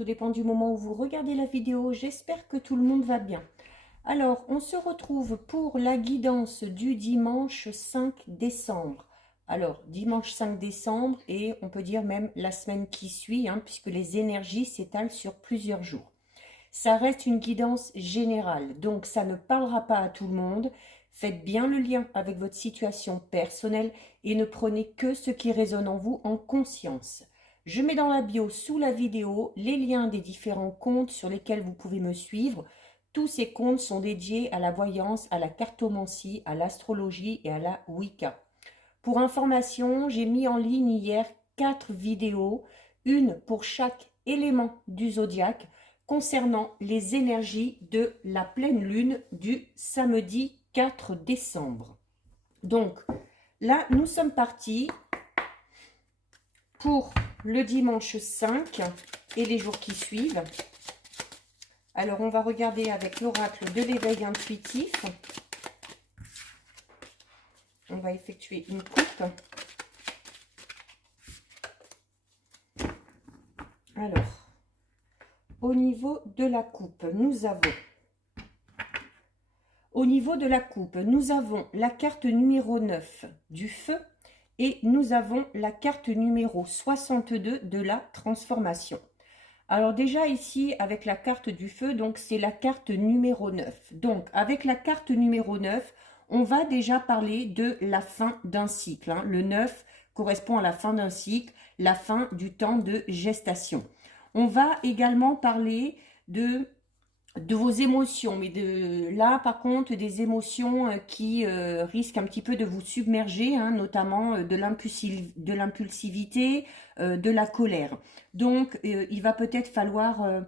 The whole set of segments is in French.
tout dépend du moment où vous regardez la vidéo. J'espère que tout le monde va bien. Alors, on se retrouve pour la guidance du dimanche 5 décembre. Alors, dimanche 5 décembre et on peut dire même la semaine qui suit, puisque les énergies s'étalent sur plusieurs jours. Ça reste une guidance générale, donc ça ne parlera pas à tout le monde. Faites bien le lien avec votre situation personnelle et ne prenez que ce qui résonne en vous en conscience. Je mets dans la bio sous la vidéo les liens des différents comptes sur lesquels vous pouvez me suivre. Tous ces comptes sont dédiés à la voyance, à la cartomancie, à l'astrologie et à la Wicca. Pour information, j'ai mis en ligne hier 4 vidéos, une pour chaque élément du zodiaque, concernant les énergies de la pleine lune du samedi 4 décembre. Donc là, nous sommes partis pour le dimanche 5 et les jours qui suivent. Alors, on va regarder avec l'oracle de l'éveil intuitif. On va effectuer une coupe. Alors, au niveau de la coupe, nous avons la carte numéro 9 du feu et nous avons la carte numéro 62 de la transformation. Alors déjà ici, avec la carte du feu, donc c'est la carte numéro 9. Donc avec la carte numéro 9, on va déjà parler de la fin d'un cycle. Le 9 correspond à la fin d'un cycle, la fin du temps de gestation. On va également parler de vos émotions, mais là par contre des émotions qui risquent un petit peu de vous submerger, notamment de l'impulsivité, de la colère. Donc il va peut-être falloir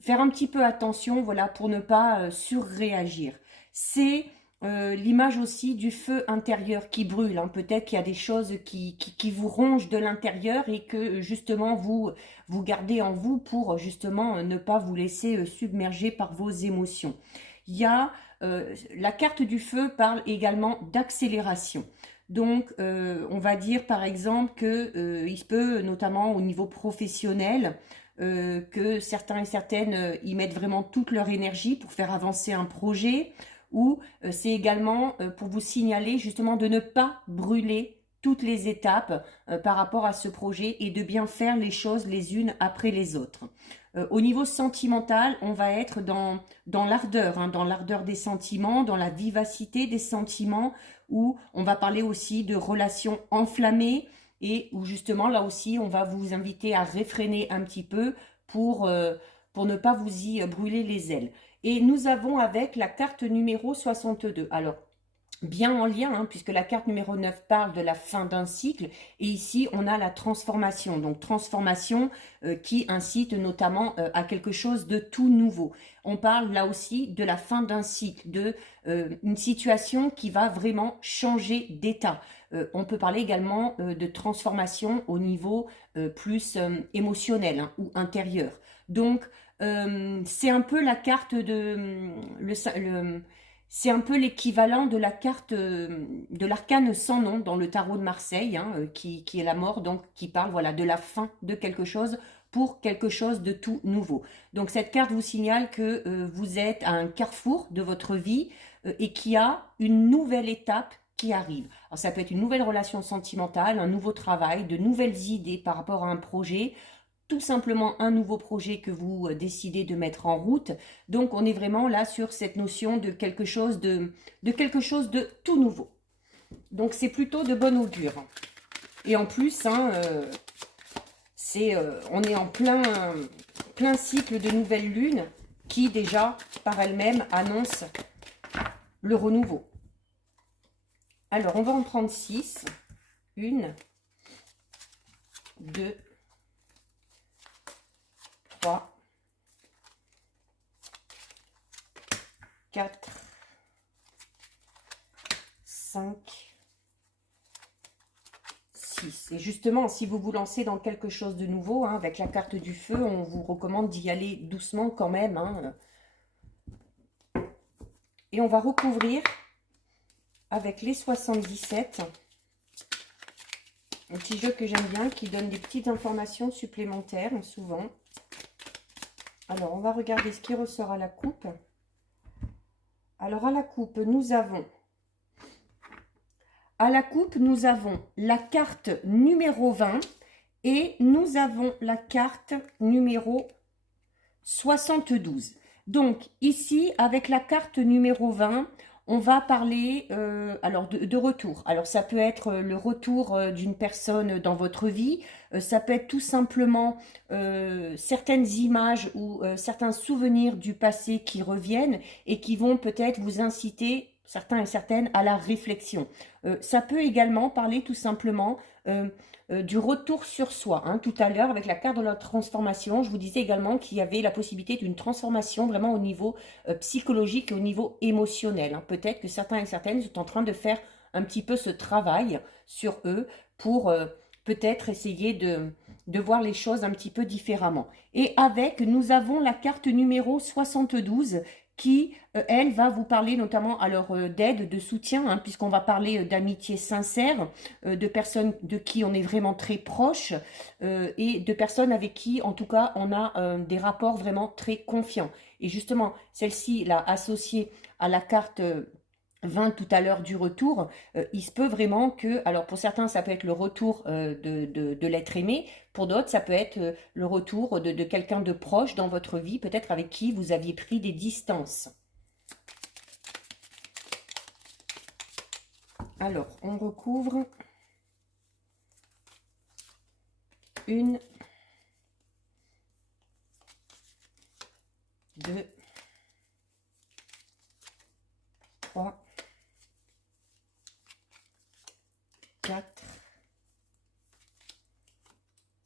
faire un petit peu attention, voilà, pour ne pas surréagir. C'est l'image aussi du feu intérieur qui brûle. Peut-être qu'il y a des choses qui vous rongent de l'intérieur et que justement vous gardez en vous pour justement ne pas vous laisser submerger par vos émotions. Il y a la carte du feu parle également d'accélération. Donc on va dire par exemple que il se peut, notamment au niveau professionnel, que certains et certaines y mettent vraiment toute leur énergie pour faire avancer un projet, ou c'est également pour vous signaler justement de ne pas brûler toutes les étapes par rapport à ce projet et de bien faire les choses les unes après les autres. Au niveau sentimental, on va être dans l'ardeur, dans l'ardeur des sentiments, dans la vivacité des sentiments, où on va parler aussi de relations enflammées et où justement là aussi on va vous inviter à réfréner un petit peu pour ne pas vous y brûler les ailes. Et nous avons avec la carte numéro 62. Alors, bien en lien, puisque la carte numéro 9 parle de la fin d'un cycle. Et ici, on a la transformation. Donc, transformation qui incite notamment à quelque chose de tout nouveau. On parle là aussi de la fin d'un cycle, de une situation qui va vraiment changer d'état. On peut parler également de transformation au niveau plus émotionnel ou intérieur. Donc, c'est un peu la carte de c'est un peu l'équivalent de la carte de l'arcane sans nom dans le tarot de Marseille, qui est la mort, donc qui parle voilà de la fin de quelque chose pour quelque chose de tout nouveau. Donc cette carte vous signale que vous êtes à un carrefour de votre vie et qu'il y a une nouvelle étape qui arrive. Alors ça peut être une nouvelle relation sentimentale, un nouveau travail, de nouvelles idées par rapport à un projet, tout simplement un nouveau projet que vous décidez de mettre en route. Donc on est vraiment là sur cette notion de quelque chose de tout nouveau. Donc c'est plutôt de bon augure. Et en plus, on est en plein cycle de nouvelle lune qui déjà par elle-même annonce le renouveau. Alors on va en prendre 6. 1, 2, 3, 4, 5, 6. Et justement, si vous vous lancez dans quelque chose de nouveau, avec la carte du feu, on vous recommande d'y aller doucement quand même. Et on va recouvrir avec les 77. Un petit jeu que j'aime bien, qui donne des petites informations supplémentaires, souvent. Alors, on va regarder ce qui ressort à la coupe. Alors, à la coupe, nous avons la carte numéro 20 et nous avons la carte numéro 72. Donc, ici, avec la carte numéro 20, on va parler alors de retour. Alors, ça peut être le retour d'une personne dans votre vie. Ça peut être tout simplement certaines images ou certains souvenirs du passé qui reviennent et qui vont peut-être vous inciter, certains et certaines, à la réflexion. Ça peut également parler tout simplement du retour sur soi. Hein. Tout à l'heure, avec la carte de la transformation, je vous disais également qu'il y avait la possibilité d'une transformation vraiment au niveau psychologique et au niveau émotionnel. Hein. Peut-être que certains et certaines sont en train de faire un petit peu ce travail sur eux pour peut-être essayer de voir les choses un petit peu différemment. Et avec, nous avons la carte numéro 72 qui, elle, va vous parler notamment alors d'aide, de soutien, hein, puisqu'on va parler d'amitié sincère, de personnes de qui on est vraiment très proche et de personnes avec qui, en tout cas, on a des rapports vraiment très confiants. Et justement, celle-ci, là, associée à la carte 20 tout à l'heure du retour, il se peut vraiment que, alors pour certains ça peut être le retour de l'être aimé, pour d'autres ça peut être le retour de quelqu'un de proche dans votre vie, peut-être avec qui vous aviez pris des distances. Alors, on recouvre une, deux, trois, 4,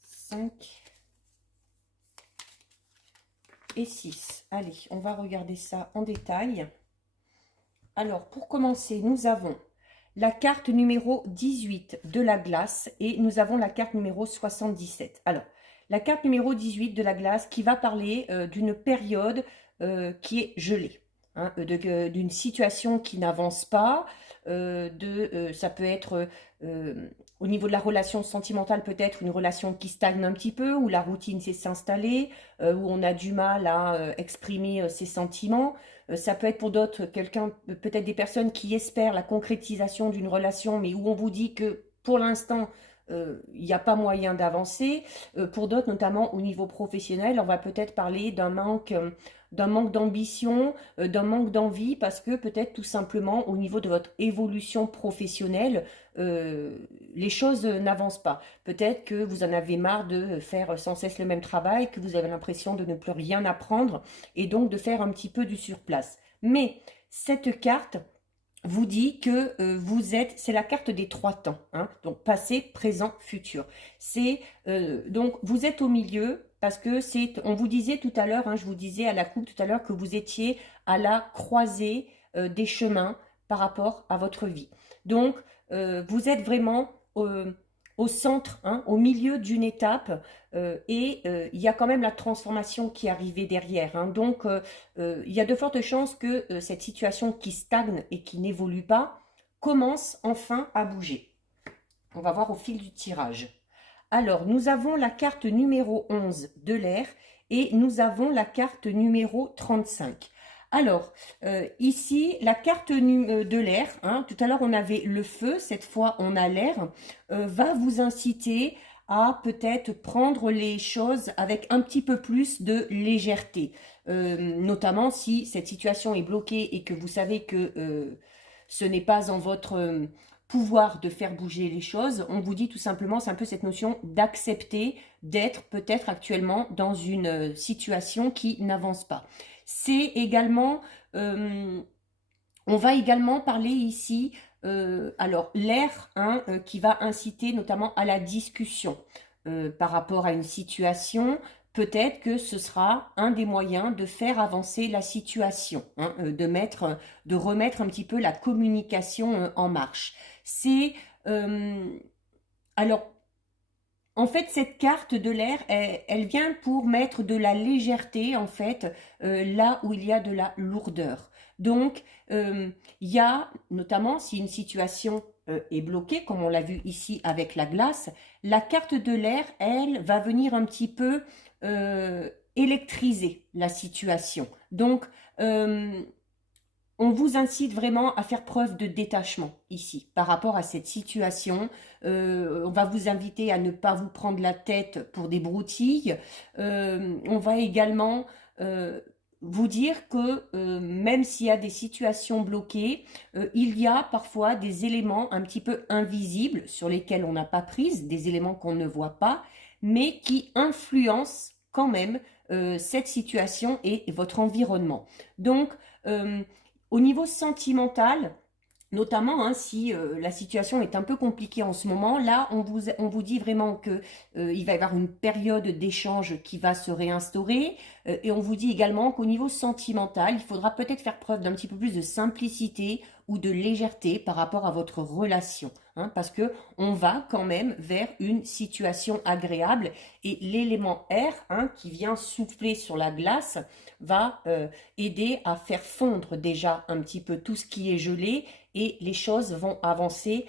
5 et 6. Allez, on va regarder ça en détail. Alors, pour commencer, nous avons la carte numéro 18 de la glace et nous avons la carte numéro 77. Alors, la carte numéro 18 de la glace qui va parler d'une période qui est gelée. Hein, d'une situation qui n'avance pas, ça peut être au niveau de la relation sentimentale, peut-être une relation qui stagne un petit peu, où la routine s'est installée, où on a du mal à exprimer ses sentiments. Ça peut être pour d'autres quelqu'un, peut-être des personnes qui espèrent la concrétisation d'une relation, mais où on vous dit que pour l'instant, il n'y a pas moyen d'avancer. Pour d'autres, notamment au niveau professionnel, on va peut-être parler d'un manque d'ambition, d'un manque d'envie, parce que peut-être tout simplement au niveau de votre évolution professionnelle, les choses n'avancent pas. Peut-être que vous en avez marre de faire sans cesse le même travail, que vous avez l'impression de ne plus rien apprendre et donc de faire un petit peu du surplace. Mais cette carte vous dit que c'est la carte des 3 temps, hein, donc passé, présent, futur. C'est donc vous êtes au milieu parce que on vous disait tout à l'heure, hein, je vous disais à la coupe tout à l'heure que vous étiez à la croisée des chemins par rapport à votre vie. Donc vous êtes vraiment au centre, hein, au milieu d'une étape et il y a quand même la transformation qui est arrivée derrière. Hein. Donc, il y a de fortes chances que cette situation qui stagne et qui n'évolue pas commence enfin à bouger. On va voir au fil du tirage. Alors, nous avons la carte numéro 11 de l'air et nous avons la carte numéro 35. Alors, ici, la carte de l'air, hein, tout à l'heure on avait le feu, cette fois on a l'air, va vous inciter à peut-être prendre les choses avec un petit peu plus de légèreté. Notamment si cette situation est bloquée et que vous savez que ce n'est pas en votre pouvoir de faire bouger les choses, on vous dit tout simplement, c'est un peu cette notion d'accepter d'être peut-être actuellement dans une situation qui n'avance pas. C'est également, on va également parler ici, alors l'air hein, qui va inciter notamment à la discussion par rapport à une situation. Peut-être que ce sera un des moyens de faire avancer la situation, hein, de remettre un petit peu la communication en marche. C'est alors en fait, cette carte de l'air, elle vient pour mettre de la légèreté, en fait, là où il y a de la lourdeur. Donc, il y a, notamment, si une situation est bloquée, comme on l'a vu ici avec la glace, la carte de l'air, elle, va venir un petit peu électriser la situation. Donc, on vous incite vraiment à faire preuve de détachement ici par rapport à cette situation. On va vous inviter à ne pas vous prendre la tête pour des broutilles. On va également vous dire que même s'il y a des situations bloquées, il y a parfois des éléments un petit peu invisibles sur lesquels on n'a pas prise, des éléments qu'on ne voit pas, mais qui influencent quand même cette situation et votre environnement. Donc, au niveau sentimental, notamment hein, si la situation est un peu compliquée en ce moment, là on vous dit vraiment que il va y avoir une période d'échange qui va se réinstaurer et on vous dit également qu'au niveau sentimental, il faudra peut-être faire preuve d'un petit peu plus de simplicité ou de légèreté par rapport à votre relation, hein, parce que on va quand même vers une situation agréable et l'élément air hein, qui vient souffler sur la glace va aider à faire fondre déjà un petit peu tout ce qui est gelé et les choses vont avancer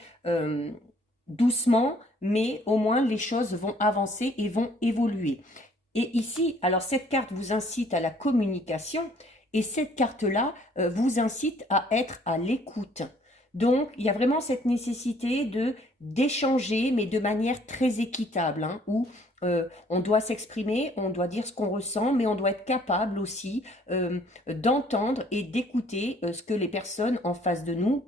doucement, mais au moins les choses vont avancer et vont évoluer. Et ici, alors cette carte vous incite à la communication et cette carte-là vous incite à être à l'écoute. Donc, il y a vraiment cette nécessité de d'échanger, mais de manière très équitable, hein, où on doit s'exprimer, on doit dire ce qu'on ressent, mais on doit être capable aussi d'entendre et d'écouter ce que les personnes en face de nous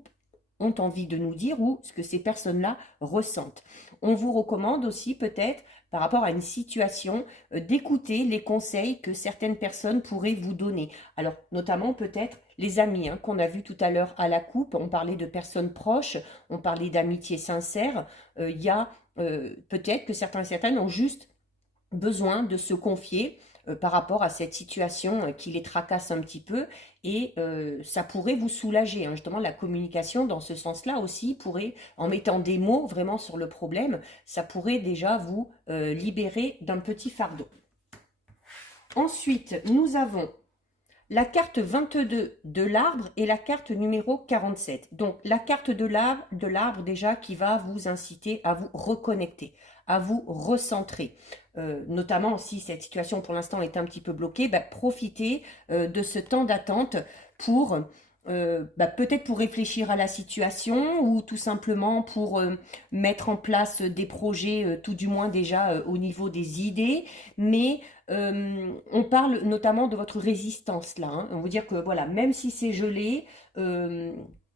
ont envie de nous dire ou ce que ces personnes-là ressentent. On vous recommande aussi peut-être, par rapport à une situation, d'écouter les conseils que certaines personnes pourraient vous donner. Alors, notamment peut-être les amis hein, qu'on a vus tout à l'heure à la coupe, on parlait de personnes proches, on parlait d'amitié sincère. Il y a peut-être que certains et certaines ont juste besoin de se confier par rapport à cette situation qui les tracasse un petit peu et ça pourrait vous soulager. Hein. Justement, la communication dans ce sens-là aussi pourrait, en mettant des mots vraiment sur le problème, ça pourrait déjà vous libérer d'un petit fardeau. Ensuite, nous avons la carte 22 de l'arbre et la carte numéro 47. Donc, la carte de l'arbre déjà qui va vous inciter à vous reconnecter, à vous recentrer. Notamment si cette situation pour l'instant est un petit peu bloquée, profitez de ce temps d'attente pour peut-être pour réfléchir à la situation ou tout simplement pour mettre en place des projets, tout du moins déjà au niveau des idées, mais on parle notamment de votre résistance là. Hein. On veut dire que voilà, même si c'est gelé,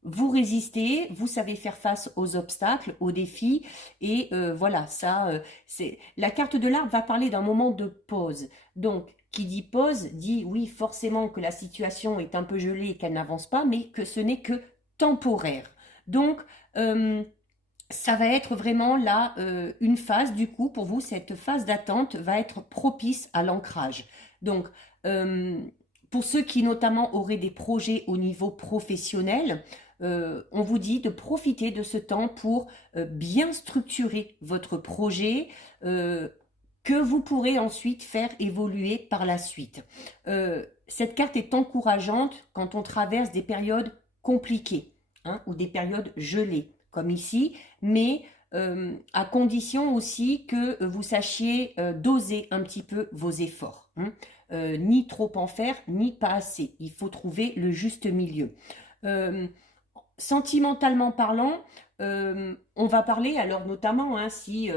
vous résistez, vous savez faire face aux obstacles, aux défis, et voilà, ça, c'est la carte de l'arbre va parler d'un moment de pause. Donc, qui dit pause dit oui, forcément que la situation est un peu gelée et qu'elle n'avance pas, mais que ce n'est que temporaire. Donc, ça va être vraiment là une phase, du coup, pour vous, cette phase d'attente va être propice à l'ancrage. Donc, pour ceux qui notamment auraient des projets au niveau professionnel, on vous dit de profiter de ce temps pour bien structurer votre projet que vous pourrez ensuite faire évoluer par la suite. Cette carte est encourageante quand on traverse des périodes compliquées hein, ou des périodes gelées, comme ici, mais à condition aussi que vous sachiez doser un petit peu vos efforts. Hein. Ni trop en faire, ni pas assez. Il faut trouver le juste milieu. Sentimentalement parlant, on va parler alors notamment hein, si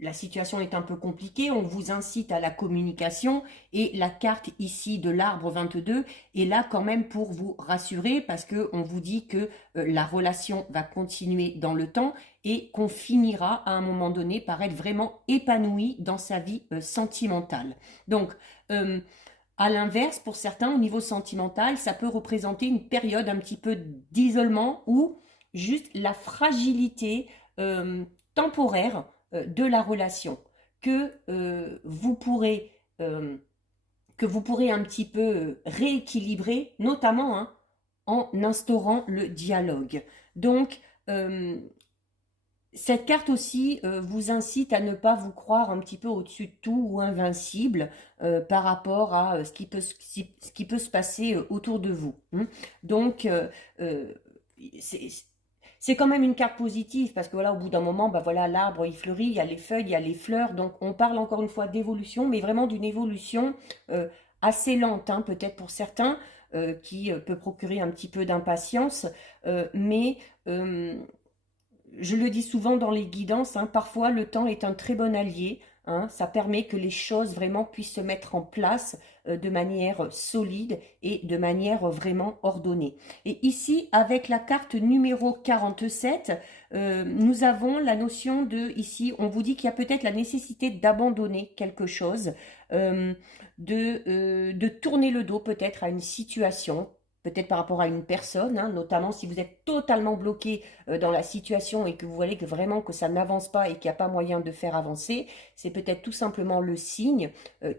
la situation est un peu compliquée, on vous incite à la communication et la carte ici de l'arbre 22 est là quand même pour vous rassurer parce qu'on vous dit que la relation va continuer dans le temps et qu'on finira à un moment donné par être vraiment épanoui dans sa vie sentimentale. Donc, à l'inverse, pour certains, au niveau sentimental, ça peut représenter une période un petit peu d'isolement ou juste la fragilité temporaire de la relation que vous pourrez un petit peu rééquilibrer, notamment hein, en instaurant le dialogue. Donc, cette carte aussi vous incite à ne pas vous croire un petit peu au-dessus de tout ou invincible par rapport à ce qui peut se passer autour de vous. Hein. Donc, C'est quand même une carte positive parce que voilà, au bout d'un moment, bah voilà, l'arbre il fleurit, il y a les feuilles, il y a les fleurs. Donc on parle encore une fois d'évolution, mais vraiment d'une évolution assez lente, hein, peut-être pour certains, qui peut procurer un petit peu d'impatience. Mais je le dis souvent dans les guidances, hein, parfois le temps est un très bon allié. Hein, ça permet que les choses vraiment puissent se mettre en place de manière solide et de manière vraiment ordonnée. Et ici, avec la carte numéro 47, nous avons la notion de, ici, on vous dit qu'il y a peut-être la nécessité d'abandonner quelque chose, de tourner le dos peut-être à une situation, peut-être par rapport à une personne, hein, notamment si vous êtes totalement bloqué dans la situation et que vous voyez que vraiment que ça n'avance pas et qu'il n'y a pas moyen de faire avancer, c'est peut-être tout simplement le signe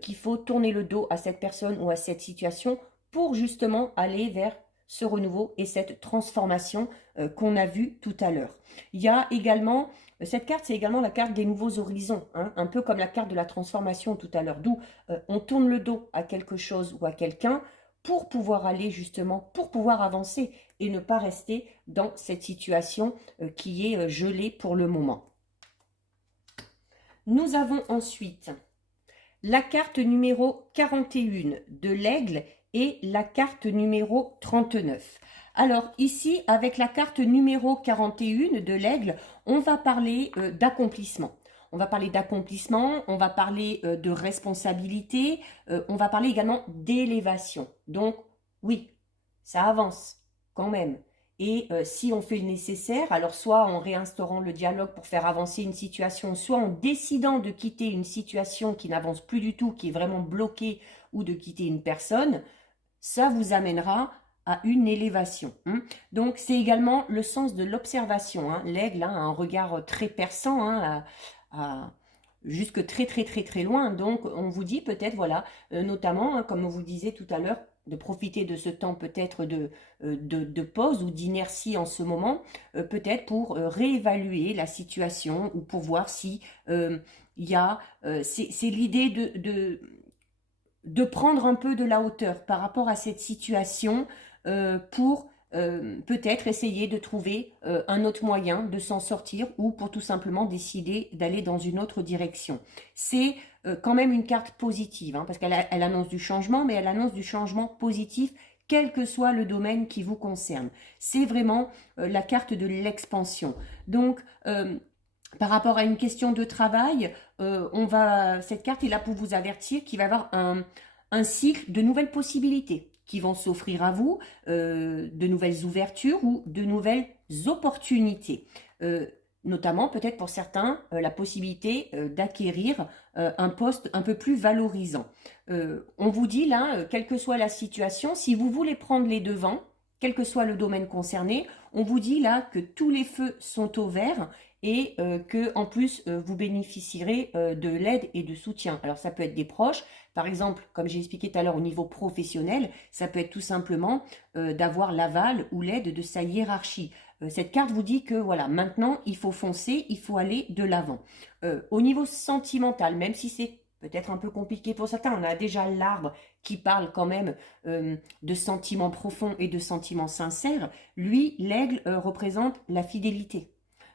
qu'il faut tourner le dos à cette personne ou à cette situation pour justement aller vers ce renouveau et cette transformation qu'on a vue tout à l'heure. Il y a également, cette carte, c'est également la carte des nouveaux horizons, hein, un peu comme la carte de la transformation tout à l'heure, d'où on tourne le dos à quelque chose ou à quelqu'un pour pouvoir aller justement, pour pouvoir avancer et ne pas rester dans cette situation qui est gelée pour le moment. Nous avons ensuite la carte numéro 41 de l'aigle et la carte numéro 39. Alors ici, avec la carte numéro 41 de l'aigle, on va parler d'accomplissement. On va parler d'accomplissement, on va parler de responsabilité, on va parler également d'élévation. Donc, oui, ça avance quand même. Et si on fait le nécessaire, alors soit en réinstaurant le dialogue pour faire avancer une situation, soit en décidant de quitter une situation qui n'avance plus du tout, qui est vraiment bloquée, ou de quitter une personne, ça vous amènera à une élévation. Hein. Donc, c'est également le sens de l'observation. Hein. L'aigle a un regard très perçant, hein, jusque très loin. Donc, on vous dit peut-être, voilà, notamment, hein, comme on vous disait tout à l'heure, de profiter de ce temps peut-être de pause ou d'inertie en ce moment, peut-être pour réévaluer la situation ou pour voir si il y a... c'est l'idée de prendre un peu de la hauteur par rapport à cette situation pour peut-être essayer de trouver un autre moyen de s'en sortir ou pour tout simplement décider d'aller dans une autre direction. C'est quand même une carte positive, hein, parce qu'elle annonce du changement, mais elle annonce du changement positif, quel que soit le domaine qui vous concerne. C'est vraiment la carte de l'expansion. Donc, par rapport à une question de travail, cette carte est là pour vous avertir qu'il va y avoir un cycle de nouvelles possibilités qui vont s'offrir à vous, de nouvelles ouvertures ou de nouvelles opportunités. Notamment peut-être pour certains la possibilité d'acquérir un poste un peu plus valorisant. On vous dit là, quelle que soit la situation, si vous voulez prendre les devants, quel que soit le domaine concerné, on vous dit là que tous les feux sont au vert et que en plus vous bénéficierez de l'aide et de soutien. Alors ça peut être des proches, par exemple, comme j'ai expliqué tout à l'heure au niveau professionnel, ça peut être tout simplement d'avoir l'aval ou l'aide de sa hiérarchie. Cette carte vous dit que voilà, maintenant il faut foncer, il faut aller de l'avant. Au niveau sentimental, même si c'est peut-être un peu compliqué pour certains, on a déjà l'arbre qui parle quand même de sentiments profonds et de sentiments sincères. Lui, l'aigle représente la fidélité.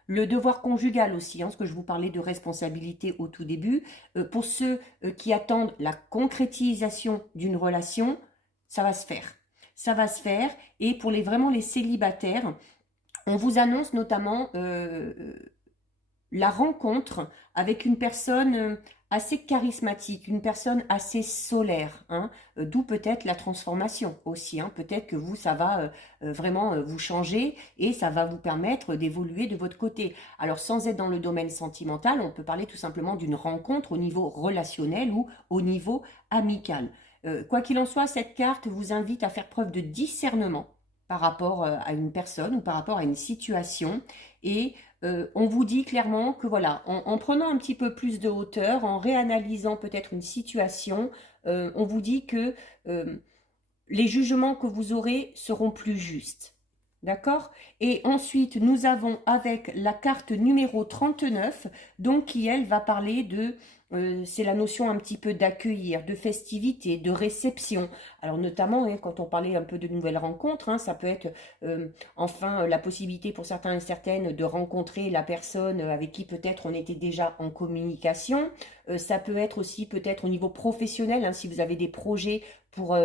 Le devoir conjugal aussi, hein, ce que je vous parlais de responsabilité au tout début. Pour ceux qui attendent la concrétisation d'une relation, ça va se faire. Ça va se faire. Et pour vraiment les célibataires, on vous annonce notamment la rencontre avec une personne assez charismatique, une personne assez solaire, hein, d'où peut-être la transformation aussi. Hein, peut-être que vous, ça va vraiment vous changer et ça va vous permettre d'évoluer de votre côté. Alors sans être dans le domaine sentimental, on peut parler tout simplement d'une rencontre au niveau relationnel ou au niveau amical. Quoi qu'il en soit, cette carte vous invite à faire preuve de discernement par rapport à une personne ou par rapport à une situation et on vous dit clairement que voilà, en prenant un petit peu plus de hauteur, en réanalysant peut-être une situation, on vous dit que les jugements que vous aurez seront plus justes. D'accord? Et ensuite, nous avons avec la carte numéro 39, donc qui, elle, va parler de... c'est la notion un petit peu d'accueillir, de festivité, de réception. Alors notamment, hein, quand on parlait un peu de nouvelles rencontres, hein, ça peut être enfin la possibilité pour certains et certaines de rencontrer la personne avec qui peut-être on était déjà en communication. Ça peut être aussi peut-être au niveau professionnel, hein, si vous avez des projets pour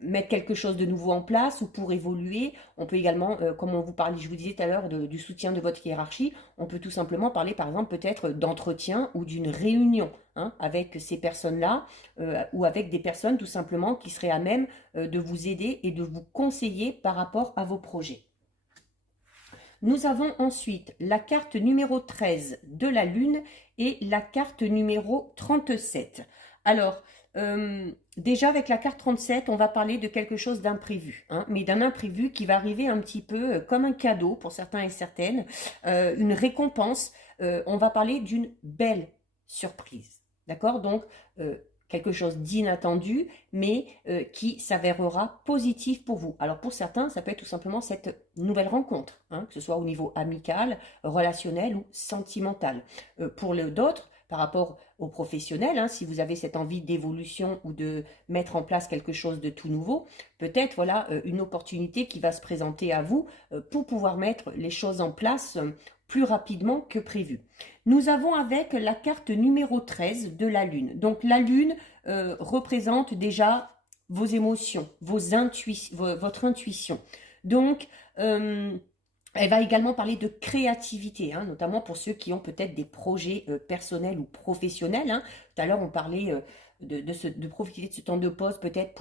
mettre quelque chose de nouveau en place ou pour évoluer. On peut également, comme on vous parlait, je vous disais tout à l'heure, du soutien de votre hiérarchie, on peut tout simplement parler par exemple peut-être d'entretien ou d'une réunion, hein, avec ces personnes-là ou avec des personnes tout simplement qui seraient à même de vous aider et de vous conseiller par rapport à vos projets. Nous avons ensuite la carte numéro 13 de la Lune et la carte numéro 37. Alors, déjà avec la carte 37, on va parler de quelque chose d'imprévu, hein, mais d'un imprévu qui va arriver un petit peu comme un cadeau pour certains et certaines, une récompense. On va parler d'une belle surprise, d'accord? Donc, quelque chose d'inattendu, mais qui s'avérera positif pour vous. Alors pour certains, ça peut être tout simplement cette nouvelle rencontre, hein, que ce soit au niveau amical, relationnel ou sentimental. Pour d'autres, par rapport aux professionnels, hein, si vous avez cette envie d'évolution ou de mettre en place quelque chose de tout nouveau, peut-être voilà une opportunité qui va se présenter à vous pour pouvoir mettre les choses en place plus rapidement que prévu. Nous avons avec la carte numéro 13 de la Lune. Donc la Lune représente déjà vos émotions, votre intuition. Donc, elle va également parler de créativité, hein, notamment pour ceux qui ont peut-être des projets personnels ou professionnels, hein. Tout à l'heure, on parlait de profiter de ce temps de pause peut-être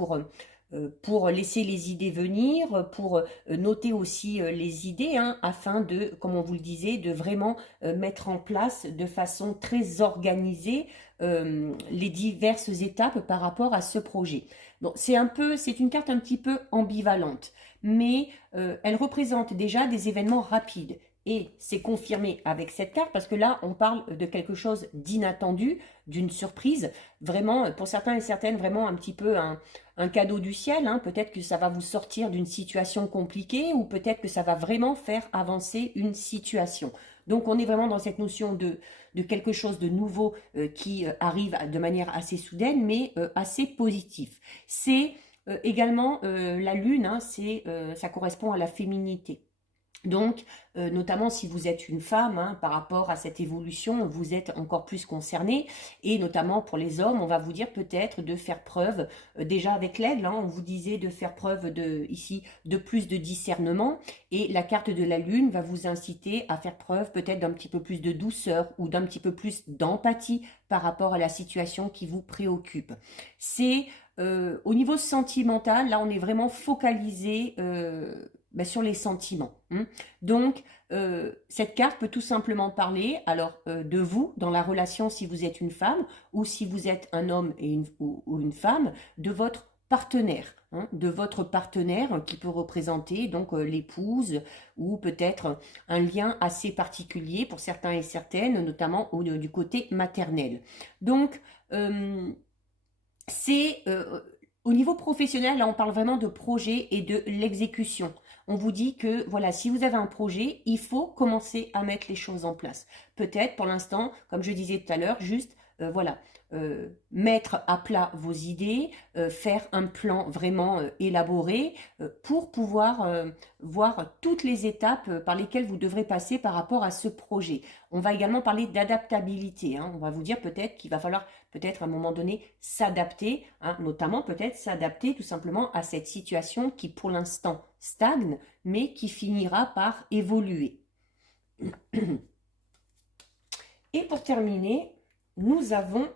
pour laisser les idées venir, pour noter aussi les idées, hein, afin de, comme on vous le disait, de vraiment mettre en place de façon très organisée les diverses étapes par rapport à ce projet. Donc c'est une carte un petit peu ambivalente, mais elle représente déjà des événements rapides. Et c'est confirmé avec cette carte parce que là, on parle de quelque chose d'inattendu, d'une surprise, vraiment, pour certains et certaines, vraiment un petit peu un cadeau du ciel, hein. Peut-être que ça va vous sortir d'une situation compliquée ou peut-être que ça va vraiment faire avancer une situation. Donc on est vraiment dans cette notion de quelque chose de nouveau qui arrive de manière assez soudaine, mais assez positif. C'est également la lune, hein, ça correspond à la féminité. Donc, notamment si vous êtes une femme, hein, par rapport à cette évolution, vous êtes encore plus concerné. Et notamment pour les hommes, on va vous dire peut-être de faire preuve, déjà avec l'aigle, hein, on vous disait de faire preuve ici de plus de discernement. Et la carte de la lune va vous inciter à faire preuve peut-être d'un petit peu plus de douceur ou d'un petit peu plus d'empathie par rapport à la situation qui vous préoccupe. C'est au niveau sentimental, là on est vraiment focalisé sur les sentiments, hein. Donc, cette carte peut tout simplement parler alors de vous dans la relation si vous êtes une femme ou si vous êtes un homme ou une femme, de votre partenaire, hein, de votre partenaire qui peut représenter donc l'épouse ou peut-être un lien assez particulier pour certains et certaines, notamment du côté maternel. Donc, c'est au niveau professionnel, là on parle vraiment de projet et de l'exécution. On vous dit que voilà, si vous avez un projet, il faut commencer à mettre les choses en place. Peut-être pour l'instant, comme je disais tout à l'heure, juste voilà, mettre à plat vos idées, faire un plan vraiment élaboré pour pouvoir voir toutes les étapes par lesquelles vous devrez passer par rapport à ce projet. On va également parler d'adaptabilité, hein. On va vous dire peut-être qu'il va falloir peut-être à un moment donné s'adapter, hein, notamment peut-être s'adapter tout simplement à cette situation qui pour l'instant stagne, mais qui finira par évoluer. Et pour terminer, nous avons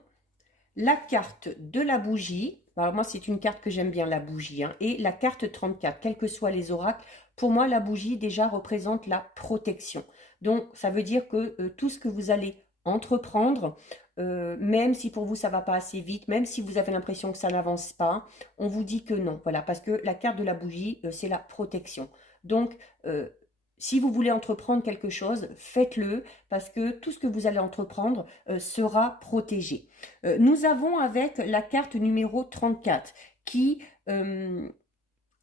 la carte de la bougie. Alors moi, c'est une carte que j'aime bien, la bougie, hein, et la carte 34, quels que soient les oracles. Pour moi, la bougie déjà représente la protection. Donc, ça veut dire que tout ce que vous allez entreprendre, même si pour vous ça va pas assez vite, même si vous avez l'impression que ça n'avance pas, on vous dit que non. Voilà, parce que la carte de la bougie, c'est la protection. Donc, si vous voulez entreprendre quelque chose, faites-le parce que tout ce que vous allez entreprendre sera protégé. Nous avons avec la carte numéro 34 qui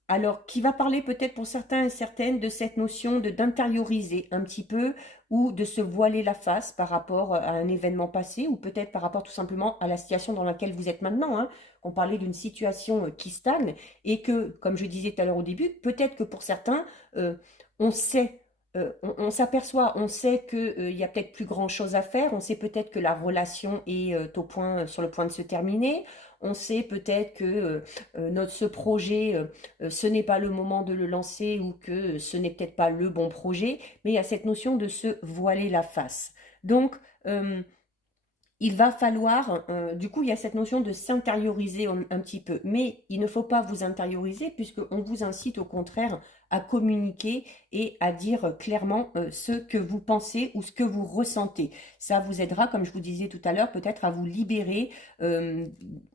Alors, qui va parler peut-être pour certains et certaines de cette notion de d'intérioriser un petit peu ou de se voiler la face par rapport à un événement passé ou peut-être par rapport tout simplement à la situation dans laquelle vous êtes maintenant, hein. On parlait d'une situation qui stagne et que, comme je disais tout à l'heure au début, peut-être que pour certains, on sait, on s'aperçoit, on sait qu'il y a peut-être plus grand-chose à faire, on sait peut-être que la relation est sur le point de se terminer, on sait peut-être que ce projet, ce n'est pas le moment de le lancer ou que ce n'est peut-être pas le bon projet, mais il y a cette notion de se voiler la face. Donc, il va falloir, du coup, il y a cette notion de s'intérioriser un petit peu, mais il ne faut pas vous intérioriser puisqu'on vous incite au contraire à communiquer et à dire clairement ce que vous pensez ou ce que vous ressentez. Ça vous aidera, comme je vous disais tout à l'heure, peut-être euh,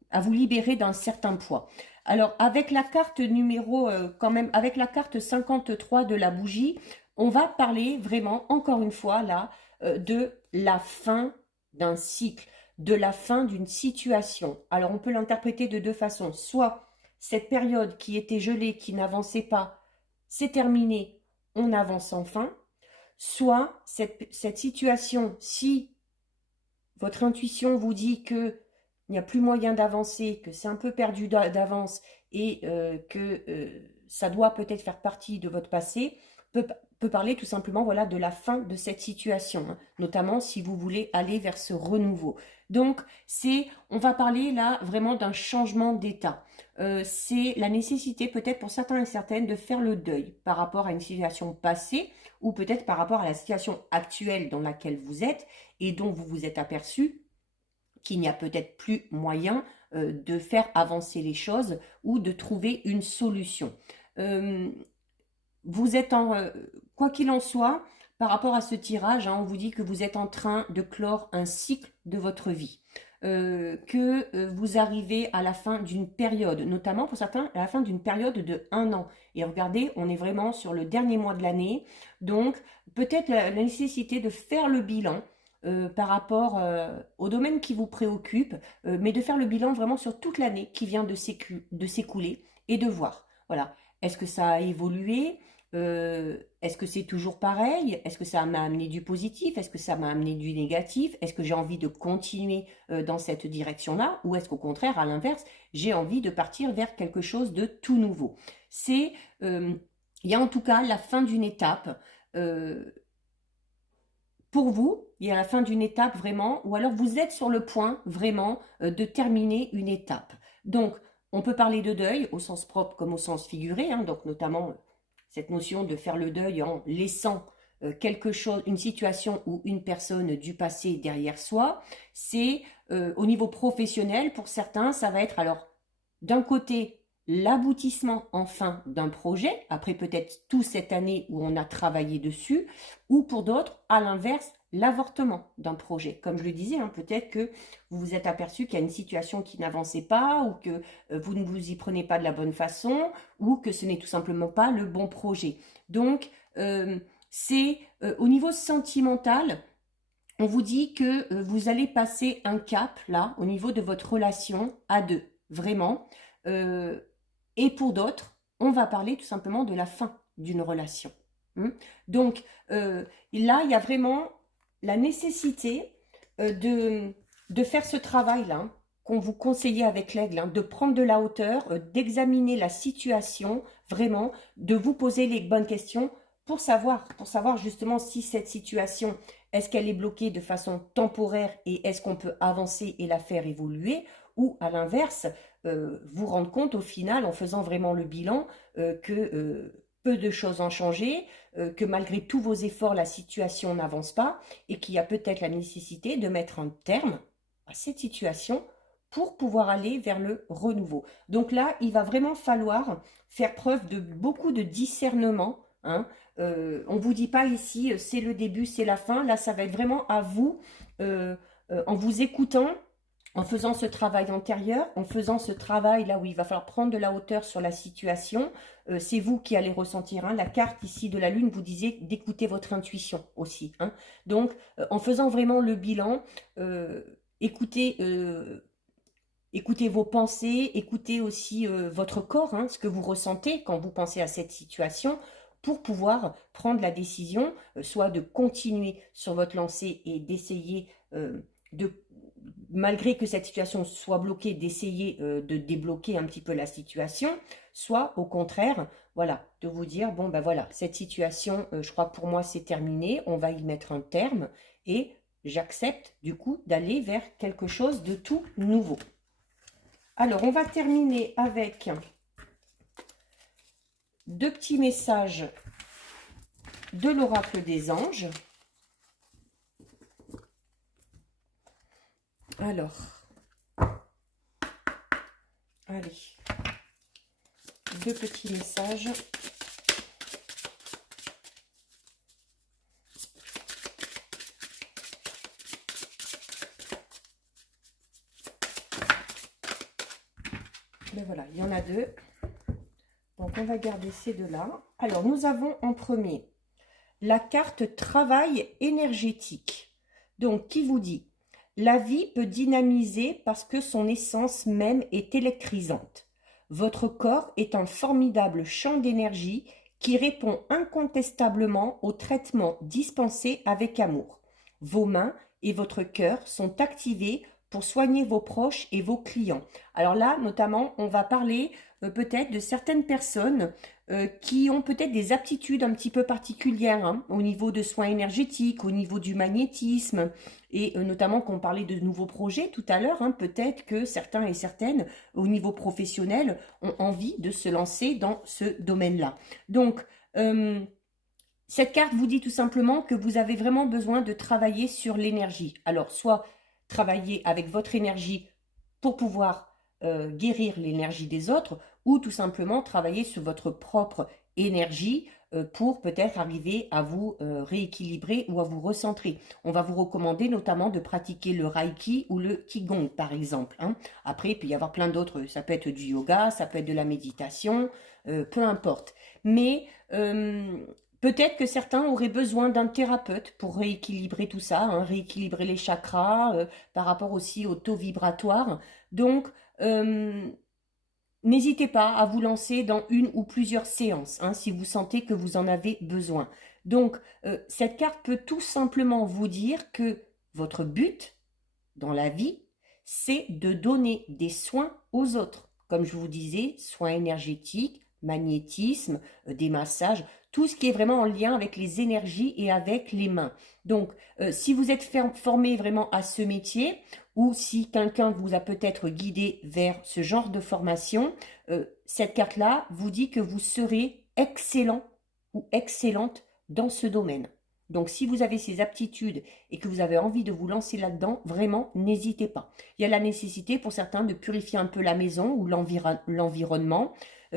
à vous libérer d'un certain poids. Alors, avec la carte numéro, quand même, avec la carte 53 de la bougie, on va parler vraiment, encore une fois, là, de la fin d'un cycle, de la fin d'une situation. Alors on peut l'interpréter de deux façons. Soit cette période qui était gelée, qui n'avançait pas, c'est terminé, on avance enfin. Soit cette situation, si votre intuition vous dit que il n'y a plus moyen d'avancer, que c'est un peu perdu d'avance et que ça doit peut-être faire partie de votre passé, peut parler tout simplement voilà, de la fin de cette situation, hein, notamment si vous voulez aller vers ce renouveau. Donc, on va parler là vraiment d'un changement d'état. C'est la nécessité peut-être pour certains et certaines de faire le deuil par rapport à une situation passée ou peut-être par rapport à la situation actuelle dans laquelle vous êtes et dont vous vous êtes aperçu qu'il n'y a peut-être plus moyen de faire avancer les choses ou de trouver une solution. Euh, vous êtes quoi qu'il en soit, par rapport à ce tirage, hein, on vous dit que vous êtes en train de clore un cycle de votre vie. Que vous arrivez à la fin d'une période, notamment pour certains, à la fin d'une période de 1 an. Et regardez, on est vraiment sur le dernier mois de l'année, donc peut-être la nécessité de faire le bilan par rapport au domaine qui vous préoccupe, mais de faire le bilan vraiment sur toute l'année qui vient de s'écouler et de voir, voilà, est-ce que ça a évolué? Est-ce que c'est toujours pareil? Est-ce que ça m'a amené du positif? Est-ce que ça m'a amené du négatif? Est-ce que j'ai envie de continuer dans cette direction-là? Ou est-ce qu'au contraire, à l'inverse, j'ai envie de partir vers quelque chose de tout nouveau? C'est, il y a en tout cas la fin d'une étape. Pour vous, il y a la fin d'une étape vraiment, ou alors vous êtes sur le point vraiment de terminer une étape. Donc, on peut parler de deuil au sens propre comme au sens figuré, hein, donc notamment cette notion de faire le deuil en laissant quelque chose, une situation ou une personne du passé derrière soi. C'est au niveau professionnel, pour certains, ça va être alors d'un côté l'aboutissement enfin d'un projet, après peut-être toute cette année où on a travaillé dessus, ou pour d'autres, à l'inverse, l'avortement d'un projet. Comme je le disais, hein, peut-être que vous vous êtes aperçu qu'il y a une situation qui n'avançait pas, ou que vous ne vous y prenez pas de la bonne façon, ou que ce n'est tout simplement pas le bon projet. Donc, c'est au niveau sentimental, on vous dit que vous allez passer un cap, là, au niveau de votre relation à deux, vraiment. Euh, et pour d'autres, on va parler tout simplement de la fin d'une relation. Donc là, il y a vraiment la nécessité de faire ce travail-là, hein, qu'on vous conseillait avec l'aigle, hein, de prendre de la hauteur, d'examiner la situation, vraiment, de vous poser les bonnes questions pour savoir justement si cette situation, est-ce qu'elle est bloquée de façon temporaire et est-ce qu'on peut avancer et la faire évoluer, ou à l'inverse, vous rendre compte au final, en faisant vraiment le bilan, que peu de choses ont changé, que malgré tous vos efforts, la situation n'avance pas et qu'il y a peut-être la nécessité de mettre un terme à cette situation pour pouvoir aller vers le renouveau. Donc là, il va vraiment falloir faire preuve de beaucoup de discernement, hein. On ne vous dit pas ici, c'est le début, c'est la fin. Là, ça va être vraiment à vous, en vous écoutant, en faisant ce travail antérieur, en faisant ce travail là où il va falloir prendre de la hauteur sur la situation, c'est vous qui allez ressentir, hein. La carte ici de la lune vous disait d'écouter votre intuition aussi, hein. Donc, en faisant vraiment le bilan, écoutez écoutez vos pensées, écoutez aussi votre corps, hein, ce que vous ressentez quand vous pensez à cette situation, pour pouvoir prendre la décision, soit de continuer sur votre lancée et d'essayer de, malgré que cette situation soit bloquée, d'essayer de débloquer un petit peu la situation, soit au contraire, voilà, de vous dire, bon ben voilà, cette situation, je crois que pour moi c'est terminé, on va y mettre un terme et j'accepte du coup d'aller vers quelque chose de tout nouveau. Alors, on va terminer avec deux petits messages de l'oracle des anges. Alors, allez, deux petits messages. Ben voilà, il y en a deux. Donc, on va garder ces deux-là. Alors, nous avons en premier la carte travail énergétique. Donc, qui vous dit: la vie peut dynamiser parce que son essence même est électrisante. Votre corps est un formidable champ d'énergie qui répond incontestablement aux traitements dispensés avec amour. Vos mains et votre cœur sont activés pour soigner vos proches et vos clients. Alors là, notamment, on va parler peut-être de certaines personnes qui ont peut-être des aptitudes un petit peu particulières, hein, au niveau de soins énergétiques, au niveau du magnétisme, et notamment qu'on parlait de nouveaux projets tout à l'heure, hein, peut-être que certains et certaines, au niveau professionnel, ont envie de se lancer dans ce domaine-là. Donc, cette carte vous dit tout simplement que vous avez vraiment besoin de travailler sur l'énergie. Alors, soit travailler avec votre énergie pour pouvoir guérir l'énergie des autres, ou tout simplement travailler sur votre propre énergie pour peut-être arriver à vous rééquilibrer ou à vous recentrer. On va vous recommander notamment de pratiquer le Reiki ou le Qigong, par exemple, hein. Après, il peut y avoir plein d'autres, ça peut être du yoga, ça peut être de la méditation, peu importe. Mais peut-être que certains auraient besoin d'un thérapeute pour rééquilibrer tout ça, hein, rééquilibrer les chakras, par rapport aussi au taux vibratoire. Donc, n'hésitez pas à vous lancer dans une ou plusieurs séances, hein, si vous sentez que vous en avez besoin. Donc, cette carte peut tout simplement vous dire que votre but dans la vie, c'est de donner des soins aux autres. Comme je vous disais, soins énergétiques, magnétisme, des massages, tout ce qui est vraiment en lien avec les énergies et avec les mains. Donc, si vous êtes formé vraiment à ce métier, ou si quelqu'un vous a peut-être guidé vers ce genre de formation, cette carte-là vous dit que vous serez excellent ou excellente dans ce domaine. Donc, si vous avez ces aptitudes et que vous avez envie de vous lancer là-dedans, vraiment, n'hésitez pas. Il y a la nécessité pour certains de purifier un peu la maison ou l'environnement.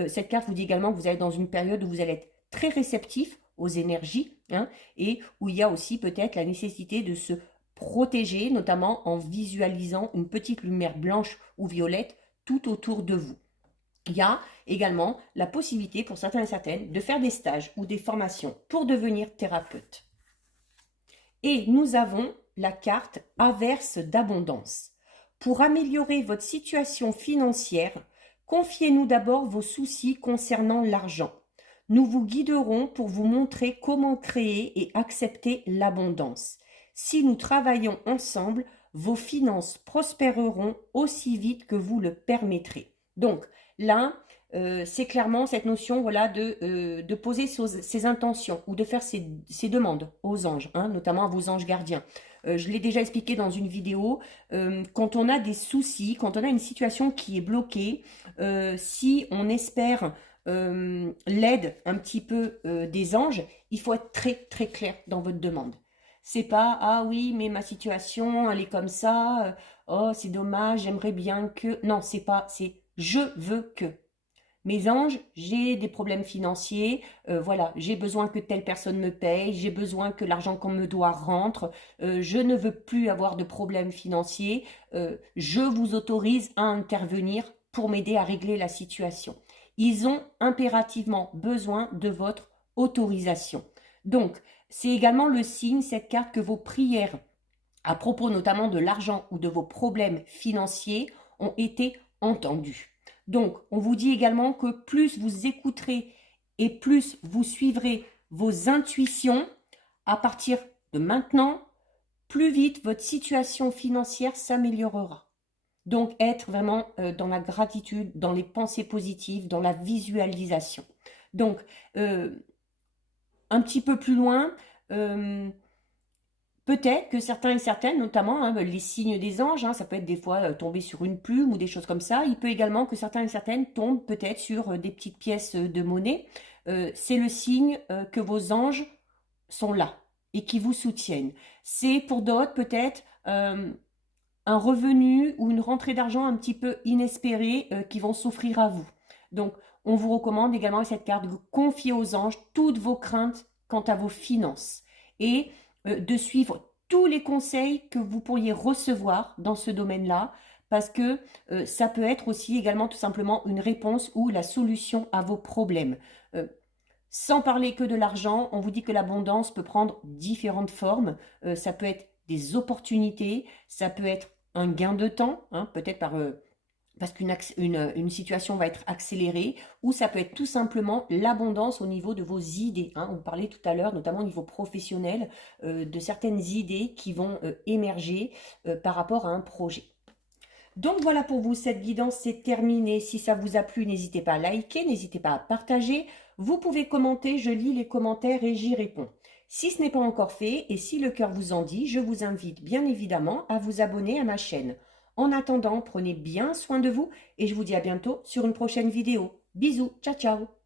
Cette carte vous dit également que vous allez dans une période où vous allez être très réceptif aux énergies, hein, et où il y a aussi peut-être la nécessité de se protéger, notamment en visualisant une petite lumière blanche ou violette tout autour de vous. Il y a également la possibilité pour certains et certaines de faire des stages ou des formations pour devenir thérapeute. Et nous avons la carte averse d'abondance. Pour améliorer votre situation financière, confiez-nous d'abord vos soucis concernant l'argent. Nous vous guiderons pour vous montrer comment créer et accepter l'abondance. Si nous travaillons ensemble, vos finances prospéreront aussi vite que vous le permettrez. Donc là, c'est clairement cette notion, voilà, de poser ses intentions ou de faire ses demandes aux anges, hein, notamment à vos anges gardiens. Je l'ai déjà expliqué dans une vidéo, quand on a des soucis, quand on a une situation qui est bloquée, si on espère l'aide un petit peu des anges, il faut être très très clair dans votre demande. C'est pas: ah oui, mais ma situation elle est comme ça, oh c'est dommage, j'aimerais bien que. Non, c'est pas, c'est je veux que. Mes anges, j'ai des problèmes financiers, voilà, j'ai besoin que telle personne me paye, j'ai besoin que l'argent qu'on me doit rentre, je ne veux plus avoir de problèmes financiers, je vous autorise à intervenir pour m'aider à régler la situation. Ils ont impérativement besoin de votre autorisation. Donc, c'est également le signe, cette carte, que vos prières, à propos notamment de l'argent ou de vos problèmes financiers, ont été entendus. Donc, on vous dit également que plus vous écouterez et plus vous suivrez vos intuitions, à partir de maintenant, plus vite votre situation financière s'améliorera. Donc, être vraiment dans la gratitude, dans les pensées positives, dans la visualisation. Donc, un petit peu plus loin, peut-être que certains et certaines, notamment les signes des anges, ça peut être des fois tomber sur une plume ou des choses comme ça. Il peut également que certains et certaines tombent peut-être sur des petites pièces de monnaie. C'est le signe que vos anges sont là et qui vous soutiennent. C'est pour d'autres peut-être un revenu ou une rentrée d'argent un petit peu inespérée qui vont s'offrir à vous. Donc, on vous recommande également cette carte de confier aux anges toutes vos craintes quant à vos finances et de suivre tous les conseils que vous pourriez recevoir dans ce domaine-là, parce que ça peut être aussi également tout simplement une réponse ou la solution à vos problèmes. Sans parler que de l'argent, on vous dit que l'abondance peut prendre différentes formes. Ça peut être des opportunités, ça peut être un gain de temps, peut-être parce qu'une situation va être accélérée, ou ça peut être tout simplement l'abondance au niveau de vos idées. On parlait tout à l'heure, notamment au niveau professionnel, de certaines idées qui vont émerger par rapport à un projet. Donc voilà pour vous, cette guidance c'est terminé. Si ça vous a plu, n'hésitez pas à liker, n'hésitez pas à partager. Vous pouvez commenter, je lis les commentaires et j'y réponds. Si ce n'est pas encore fait et si le cœur vous en dit, je vous invite bien évidemment à vous abonner à ma chaîne. En attendant, prenez bien soin de vous et je vous dis à bientôt sur une prochaine vidéo. Bisous, ciao ciao.